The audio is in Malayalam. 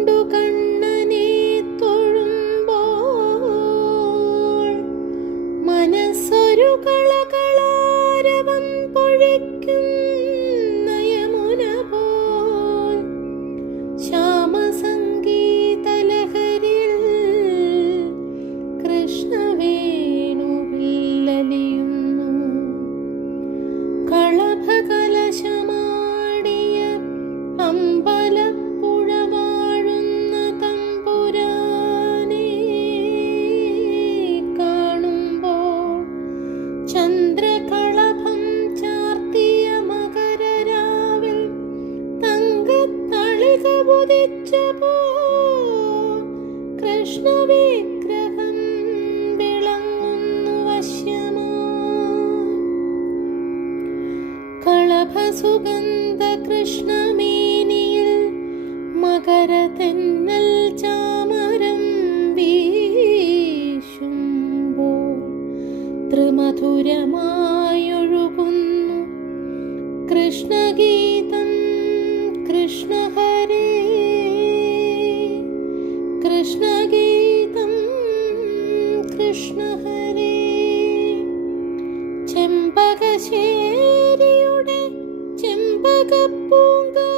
rindukan തങ്കത്തളിക ഉദിച്ച പോ കൃഷ്ണവിഗ്രഹം വിളങ്ങുന്നു വശ്യമായി കളഭസുഗന്ധ കൃഷ്ണമേനിയിൽ മകരതെന്നൽ ചാമരം വീശുമ്പോൾ ത്രിമധുരമായൊഴുകുന്നു കൃഷ്ണഗീതം കൃഷ്ണഹരേ. ചെമ്പകശ്ശേരിയുടെ ചെമ്പകപ്പൂങ്കാ